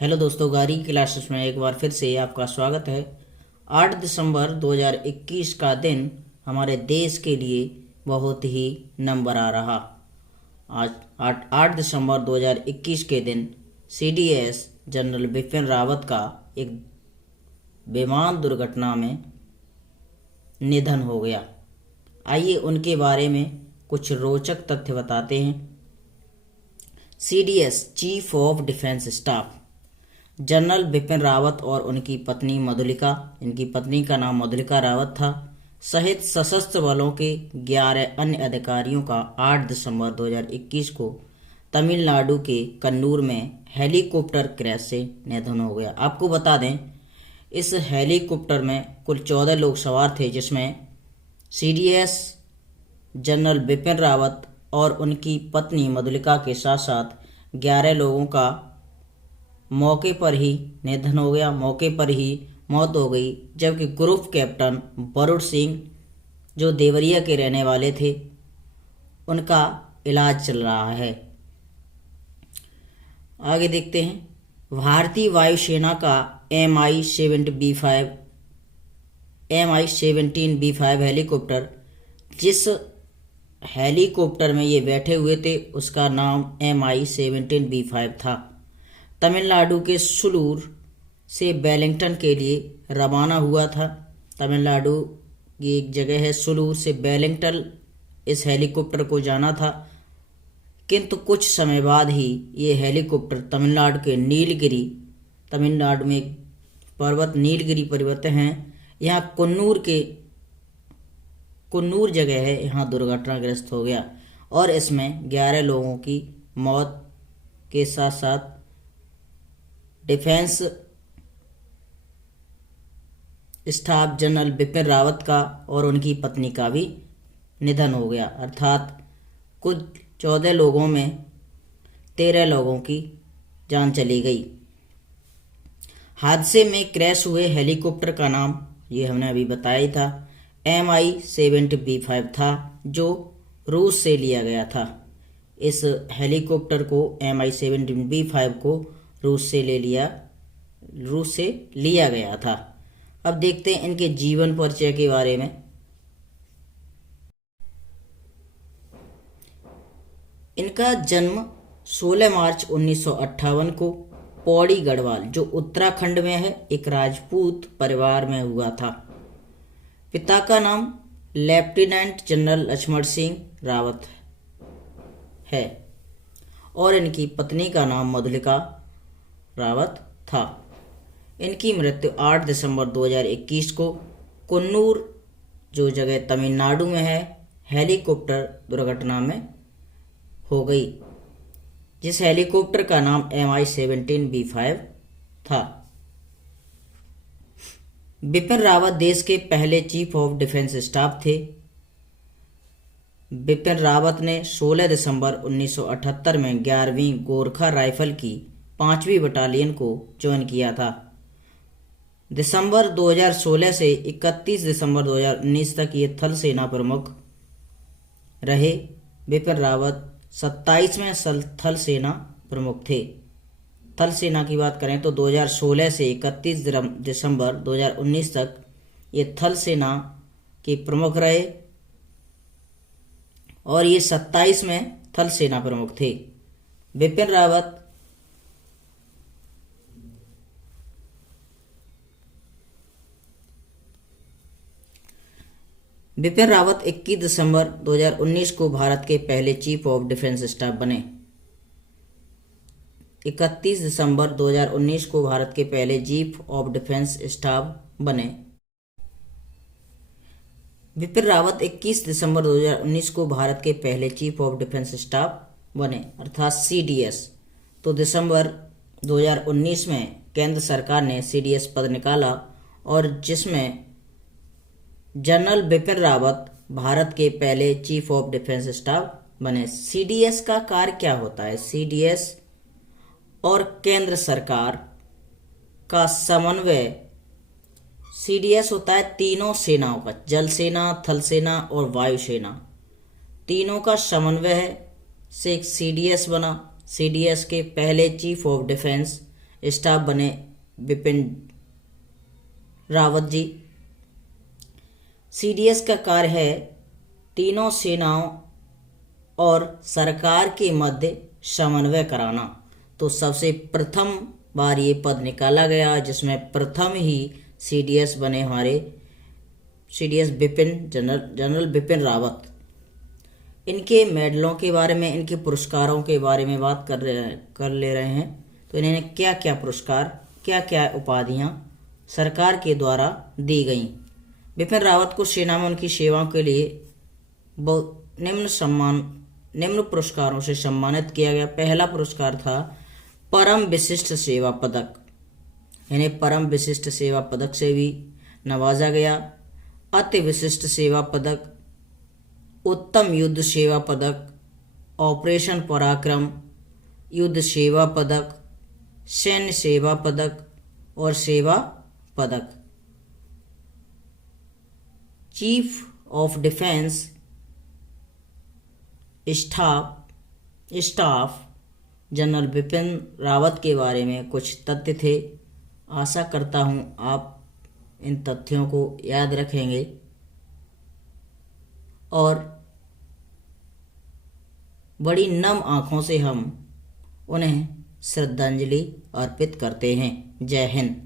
Hello दोस्तों, गारी classes में एक बार फिर से आपका स्वागत है। 8 दिसंबर 2021 का दिन हमारे देश के लिए बहुत ही नंबर आ रहा। आज 8 दिसंबर 2021 के दिन सीडीएस जनरल बिपिन रावत का एक विमान दुर्घटना में निधन हो गया। आइए उनके बारे में कुछ रोचक तथ्य बताते हैं। CDS chief of defence staff general Bipin Rawat और उनकी पत्नी मधुलिका, इनकी पत्नी का नाम मधुलिका रावत था, सहित सशस्त्र बलों के 11 अन्य अधिकारियों का 8 दिसंबर 2021 को तमिलनाडु के कन्नूर में हेलीकॉप्टर क्रैश से निधन हो गया। आपको बता दें, इस हेलीकॉप्टर में कुल 14 लोग सवार थे, जिसमें सीडीएस जनरल बिपिन रावत और उनकी पत्नी मधुलिका के साथ साथ 11 लोगों का मौके पर ही निधन हो गया, मौके पर ही मौत हो गई। जबकि ग्रुप कैप्टन वरुण सिंह, जो देवरिया के रहने वाले थे, उनका इलाज चल रहा है। आगे देखते हैं। भारतीय वायुसेना का MI-17B5 हेलीकॉप्टर, जिस हेलीकॉप्टर में ये बैठे हुए थे, उसका नाम MI-17B5 था, तमिलनाडु के सुलूर से वेलिंगटन के लिए रवाना हुआ था। तमिलनाडु की एक जगह है सुलूर, से वेलिंगटन इस हेलीकॉप्टर को जाना था, किंतु कुछ समय बाद ही ये हेलीकॉप्टर तमिलनाडु के नीलगिरी, तमिलनाडु में एक पर्वत नीलगिरी पर्वत हैं, यहाँ कुन्नूर जगह है, यहाँ दुर्घटनाग्रस्त हो गया और इसमें 11 लोगों की मौत के साथ साथ defence staff general Bipin Rawat का और उनकी पत्नी का भी निधन हो गया। अर्थात कुछ 14 लोगों में 13 लोगों की जान चली गई। हादसे में क्रैश हुए हेलीकॉप्टर का नाम, ये हमने अभी बताया ही था, MI-17B5 था, जो रूस से लिया गया था। इस हेलीकॉप्टर को MI-17B5 को रूस से लिया गया था। अब देखते हैं इनके जीवन परिचय के बारे में। इनका जन्म 16 मार्च 1958 को पौड़ी गढ़वाल, जो उत्तराखंड में है, एक राजपूत परिवार में हुआ था। पिता का नाम लेफ्टिनेंट जनरल लक्ष्मण सिंह रावत है और इनकी पत्नी का नाम मधुलिका रावत था। इनकी मृत्यु 8 दिसंबर 2021 को कुन्नूर, जो जगह तमिलनाडु में है, हेलीकॉप्टर दुर्घटना में हो गई, जिस हेलीकॉप्टर का नाम MI-17B5 था। बिपिन रावत देश के पहले चीफ ऑफ डिफेंस स्टाफ थे। बिपिन रावत ने 16 दिसंबर 1978 में 11वीं गोरखा राइफल की 5वीं बटालियन को ज्वाइन किया था। दिसंबर 2016 से 31 दिसंबर 2019 तक ये थल सेना प्रमुख रहे। बिपिन रावत 27वें थल सेना प्रमुख थे। थल सेना की बात करें तो 2016 से 31 दिसंबर 2019 तक ये थल सेना के प्रमुख रहे और ये 27वें थल सेना प्रमुख थे। बिपिन रावत 21 दिसंबर 2019 को भारत के पहले चीफ ऑफ डिफेंस स्टाफ बने। 31 दिसंबर 2019 को भारत के पहले चीफ ऑफ डिफेंस स्टाफ बने। बिपिन रावत 21 दिसंबर 2019 को भारत के पहले चीफ ऑफ डिफेंस स्टाफ बने, अर्थात CDS। तो दिसंबर 2019 में केंद्र सरकार ने CDS पद निकाला और जिसमें जनरल बिपिन रावत भारत के पहले चीफ ऑफ डिफेंस स्टाफ बने। CDS का कार्य क्या होता है? CDS और केंद्र सरकार का समन्वय। CDS होता है तीनों सेनाओं का, जल सेना, थल सेना और वायु सेना, तीनों का समन्वय से एक CDS बना। CDS के पहले चीफ ऑफ डिफेंस स्टाफ बने बिपिन रावत जी। सीडीएस का कार्य है तीनों सेनाओं और सरकार के मध्य समन्वय कराना। तो सबसे प्रथम बार ये पद निकाला गया जिसमें प्रथम ही सीडीएस बने हमारे सीडीएस जनरल बिपिन रावत। इनके मेडलों के बारे में, इनके पुरस्कारों के बारे में बात कर ले रहे हैं। तो इन्हें क्या क्या पुरस्कार, क्या क्या उपाधियां सरकार के द्वारा दी गईं। बिपिन रावत को सेना में उनकी सेवाओं के लिए निम्न पुरस्कारों से सम्मानित किया गया। पहला पुरस्कार था परम विशिष्ट सेवा पदक। इन्हें परम विशिष्ट सेवा पदक से भी नवाजा गया। अति विशिष्ट सेवा पदक, उत्तम युद्ध सेवा पदक, ऑपरेशन पराक्रम, युद्ध सेवा पदक, सैन्य सेवा पदक और सेवा पदक। Chief of defence staff general Bipin Rawat के बारे में कुछ तथ्य थे। आशा करता हूं आप इन तथ्यों को याद रखेंगे और बड़ी नम आंखों से हम उन्हें श्रद्धांजलि अर्पित करते हैं। जय हिंद।